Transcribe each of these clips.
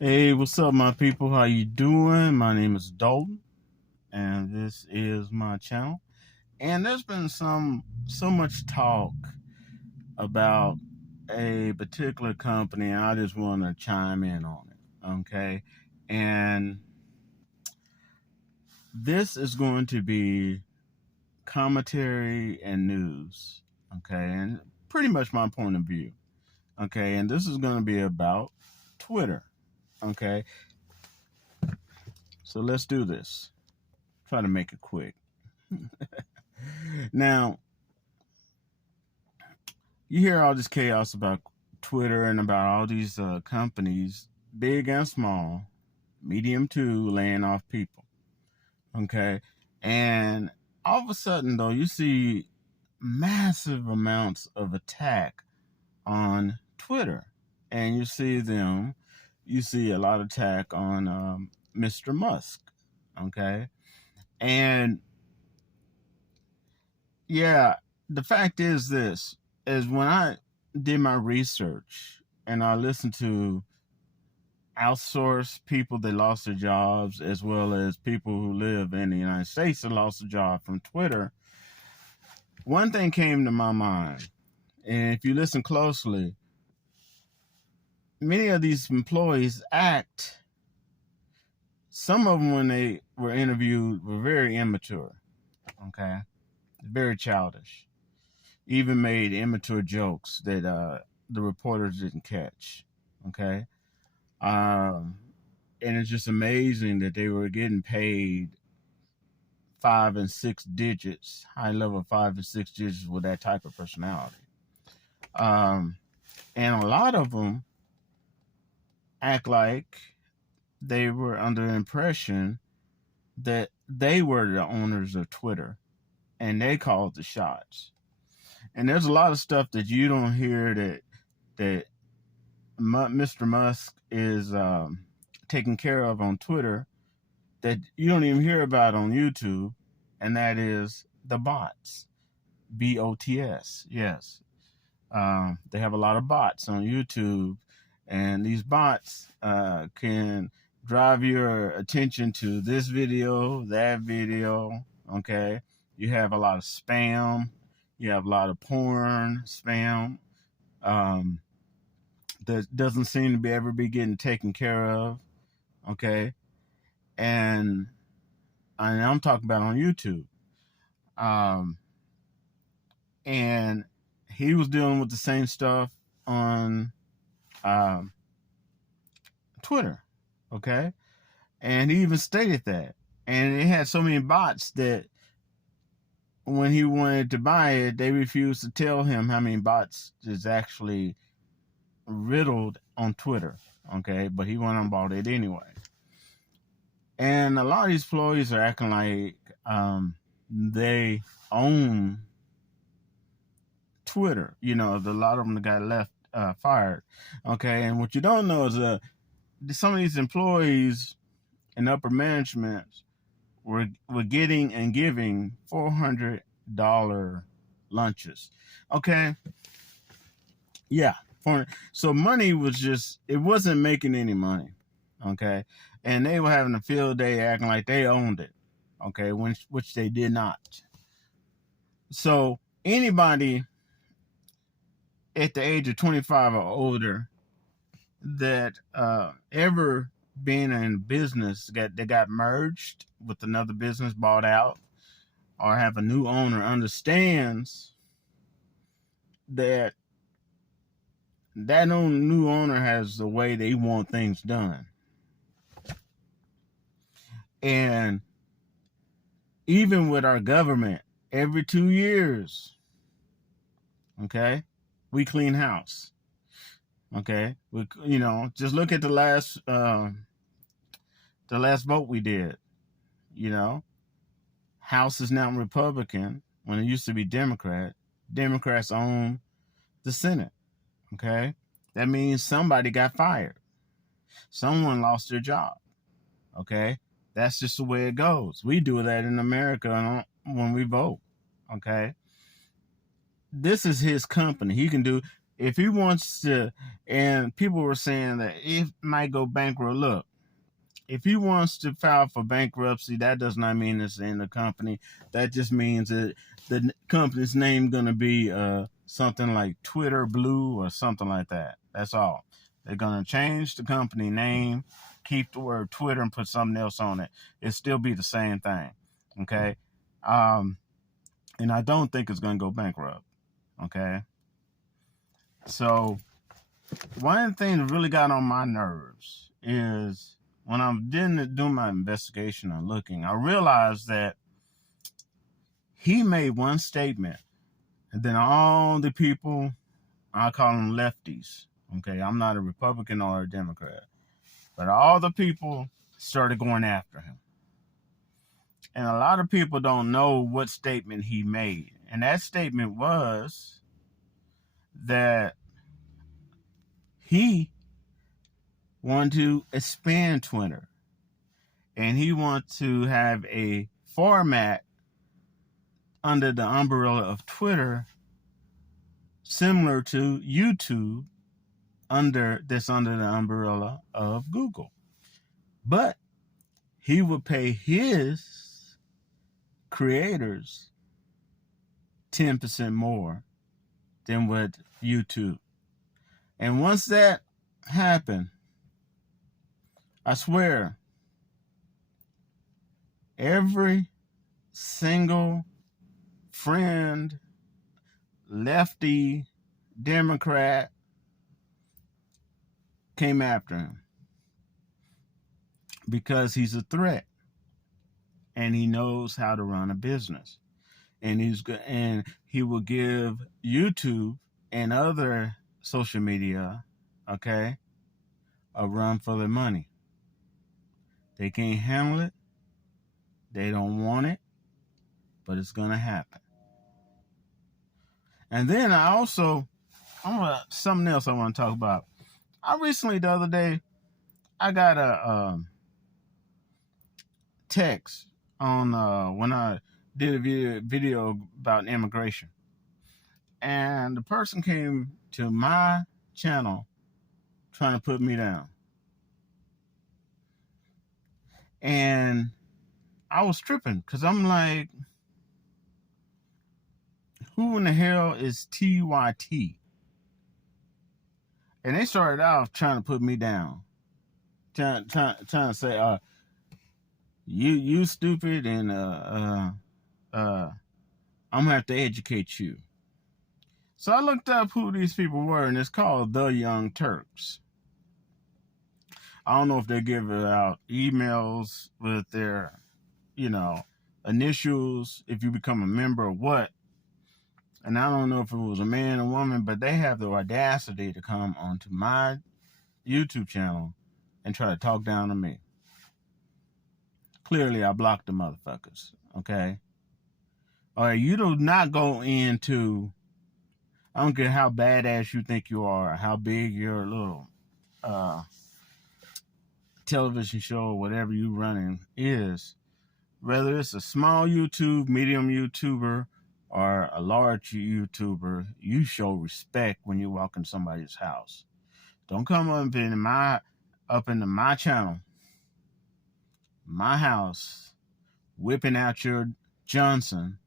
Hey, what's up, my people? How you doing? My name is Dalton, and this is my channel. And there's been so much talk about a particular company, and I just want to chime in on it. Okay, and this is going to be commentary and news. Okay, and pretty much my point of view. Okay, and this is going to be about Twitter. Okay, so let's do this. Try to make it quick. Now, you hear all this chaos about Twitter and about all these companies, big and small, medium too, laying off people. Okay. And all of a sudden, though, you see massive amounts of attack on Twitter. And you see a lot of attack on Mr. Musk. Okay. And yeah, the fact is this is when I did my research and I listened to outsourced people that lost their jobs as well as people who live in the United States that lost a job from Twitter, one thing came to my mind. And if you listen closely, many of these employees some of them when they were interviewed were very immature, okay? Very childish. Even made immature jokes that the reporters didn't catch. Okay, and it's just amazing that they were getting paid 5 and 6 digits, high level 5 and 6 digits with that type of personality. And a lot of them act like they were under the impression that they were the owners of Twitter and they called the shots. And there's a lot of stuff that you don't hear that Mr. Musk is taking care of on Twitter that you don't even hear about on YouTube, and that is the bots, BOTS. Yes, they have a lot of bots on YouTube, and these bots can drive your attention to this video, that video. Okay, you have a lot of spam. You have a lot of porn, spam, that doesn't seem to be ever be getting taken care of. Okay. And I'm talking about on YouTube. Um, and he was dealing with the same stuff on um, Twitter. Okay. And he even stated that. And it had so many bots that when he wanted to buy it, they refused to tell him how many bots is actually riddled on Twitter. Okay. But he went and bought it anyway. And a lot of these employees are acting like they own Twitter. You know, a lot of them got left fired. Okay. And what you don't know is some of these employees in upper management were getting and giving $400 lunches. Okay. Yeah. So money was just, it wasn't making any money. Okay. And they were having a field day acting like they owned it. Okay. Which they did not. So anybody at the age of 25 or older that ever been in business that got merged with another business, bought out, or have a new owner understands that new owner has the way they want things done. And even with our government, every 2 years, okay, we clean house. Okay, just look at the last vote we did. House is now Republican when it used to be Democrat. Democrats own the Senate. Okay, that means somebody got fired. Someone lost their job. Okay, that's just the way it goes. We do that in America when we vote. Okay, this is his company. He can do. If he wants to, and people were saying that it might go bankrupt. Look, if he wants to file for bankruptcy, that does not mean it's in the company. That just means that the company's name gonna be something like Twitter Blue or something like that. That's all. They're gonna change the company name, keep the word Twitter, and put something else on it. It'll still be the same thing. Okay. And I don't think it's gonna go bankrupt. Okay. So one of the things that really got on my nerves is when I'm doing my investigation and looking, I realized that he made one statement, and then all the people, I call them lefties, okay, I'm not a Republican or a Democrat, but all the people started going after him. And a lot of people don't know what statement he made. And that statement was that he wanted to expand Twitter. And he wants to have a format under the umbrella of Twitter similar to YouTube under the umbrella of Google. But he would pay his creators 10% more than what YouTube. And once that happened, I swear, every single friend, lefty, Democrat came after him because he's a threat and he knows how to run a business. And he will give YouTube and other social media, okay, a run for their money. They can't handle it. They don't want it, but it's gonna happen. And then something else I want to talk about. I recently, the other day, I got a text on when I did a video about immigration, and the person came to my channel trying to put me down, and I was tripping because I'm like, who in the hell is TYT? And they started off trying to put me down, trying to say, you stupid, and I'm gonna have to educate you. So I looked up who these people were, and it's called the Young Turks. I don't know if they give out emails with their, initials if you become a member or what. And I don't know if it was a man or woman, but they have the audacity to come onto my YouTube channel and try to talk down to me. Clearly, I blocked the motherfuckers, okay? All right, you do not go into, I don't care how badass you think you are, or how big your little television show or whatever you running is, whether it's a small YouTube, medium YouTuber, or a large YouTuber, you show respect when you walk in somebody's house. Don't come up into my channel, my house, whipping out your Johnson.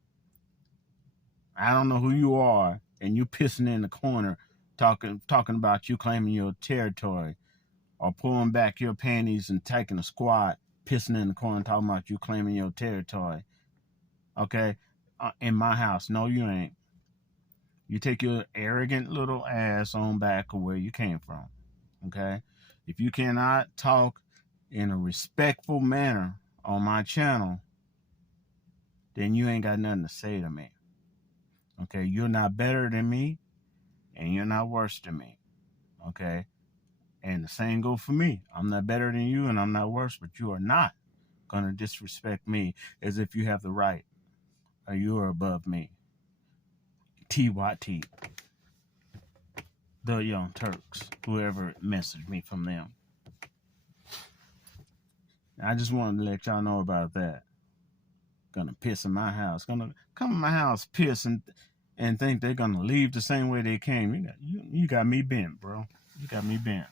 I don't know who you are, and you pissing in the corner, talking about you claiming your territory, or pulling back your panties and taking a squat, pissing in the corner, talking about you claiming your territory. Okay, in my house, no, you ain't. You take your arrogant little ass on back of where you came from. Okay, if you cannot talk in a respectful manner on my channel, then you ain't got nothing to say to me. Okay, you're not better than me, and you're not worse than me. Okay, and the same goes for me. I'm not better than you, and I'm not worse, but you are not going to disrespect me as if you have the right, or you are above me. TYT, the Young Turks, whoever messaged me from them. I just wanted to let y'all know about that. Gonna piss in my house. Gonna come in my house, piss, and and think they're gonna leave the same way they came. You got me bent, bro. You got me bent.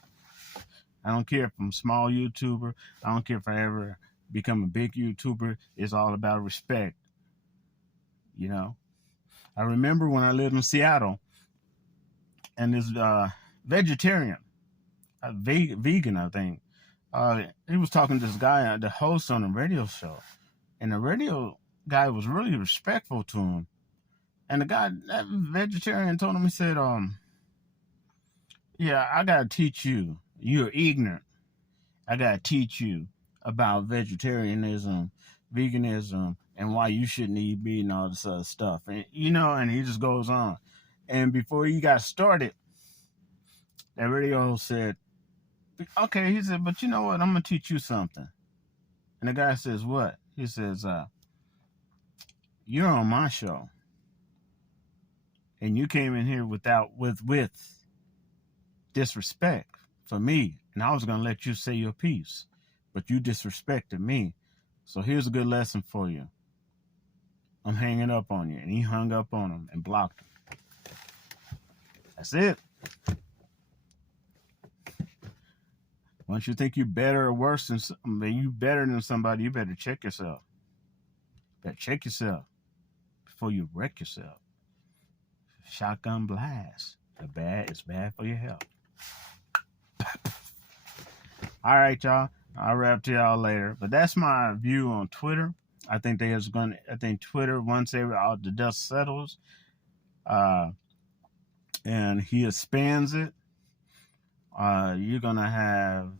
I don't care if I'm a small YouTuber. I don't care if I ever become a big YouTuber. It's all about respect. You know. I remember when I lived in Seattle, and this vegetarian, vegan, I think. He was talking to this guy, the host on a radio show, and the radio guy was really respectful to him. And the guy, that vegetarian, told him, he said, yeah, I gotta teach you. You're ignorant. I gotta teach you about vegetarianism, veganism, and why you shouldn't eat meat and all this other stuff. And and he just goes on. And before he got started, that radio said, okay, he said, but you know what? I'm gonna teach you something. And the guy says, what? He says, you're on my show. And you came in here with disrespect for me. And I was going to let you say your piece. But you disrespected me. So here's a good lesson for you. I'm hanging up on you. And he hung up on him and blocked him. That's it. Once you think you're better or worse than somebody, you better than somebody, you better check yourself. You better check yourself before you wreck yourself. Shotgun blast. It's bad for your health. All right, y'all. I'll wrap to y'all later. But that's my view on Twitter. I think Twitter, once all the dust settles, and he expands it, you're gonna have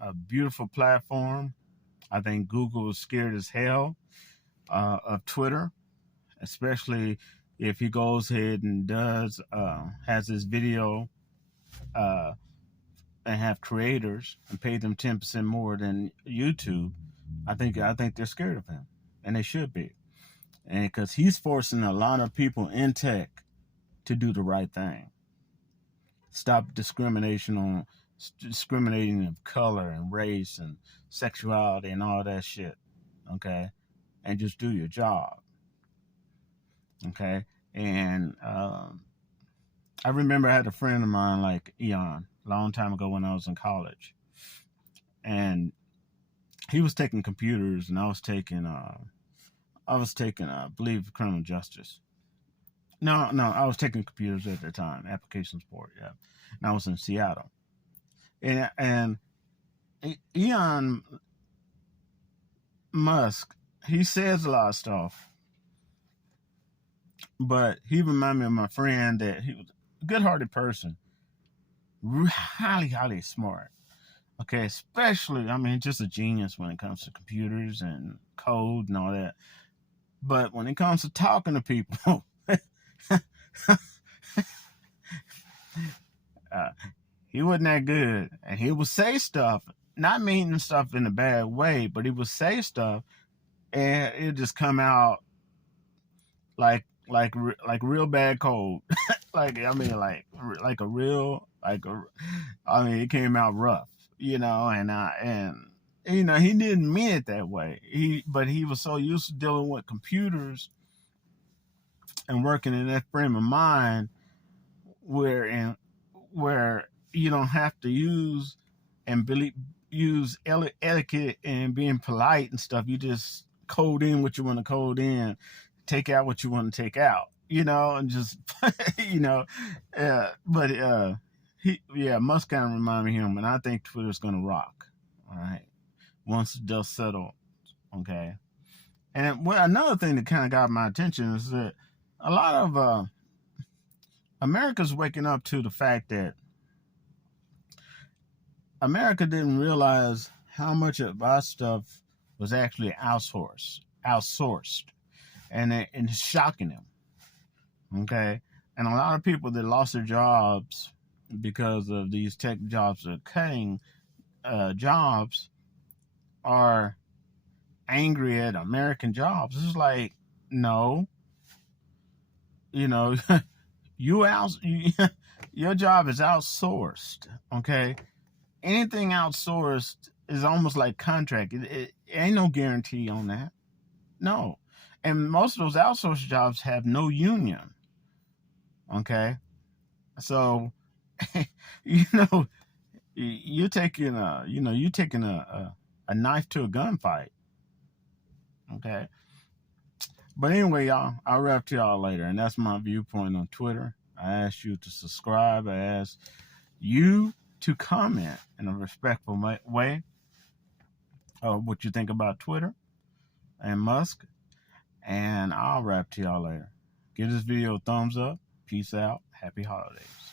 a beautiful platform. I think Google is scared as hell of Twitter, especially if he goes ahead and has his video and have creators and pay them 10% more than YouTube. I think they're scared of him, and they should be, and because he's forcing a lot of people in tech to do the right thing. Stop discriminating of color and race and sexuality and all that shit, okay? And just do your job, okay? And I remember I had a friend of mine like Eon a long time ago when I was in college, and he was taking computers, and I was taking I believe criminal justice. No, I was taking computers at the time, application support, yeah. And I was in Seattle. And Elon Musk, he says a lot of stuff, but he reminded me of my friend that he was a good-hearted person, highly, highly smart. Okay, especially, just a genius when it comes to computers and code and all that. But when it comes to talking to people, he wasn't that good. And he would say stuff, not meaning stuff in a bad way, but he would say stuff and it just come out like real bad code. It came out rough, and he didn't mean it that way. But he was so used to dealing with computers and working in that frame of mind where you don't have to use etiquette and being polite and stuff. You just code in what you want to code in, take out what you want to take out, and just, Musk kind of remind me of him, and I think Twitter's going to rock, all right, once the dust settles, okay? And another thing that kind of got my attention is that a lot of America's waking up to the fact that America didn't realize how much of our stuff was actually outsourced, and it's shocking them. Okay, and a lot of people that lost their jobs because of these tech jobs that are cutting jobs are angry at American jobs. It's like, no, your job is outsourced. Okay, anything outsourced is almost like contract. It ain't no guarantee on that. No. And most of those outsourced jobs have no union. Okay, so you know you're taking a knife to a gunfight. Okay, but anyway, y'all, I'll wrap to y'all later, and that's my viewpoint on Twitter. I ask you to subscribe. I ask you to comment in a respectful way of what you think about Twitter and Musk, and I'll wrap to y'all later. Give this video a thumbs up. Peace out. Happy holidays.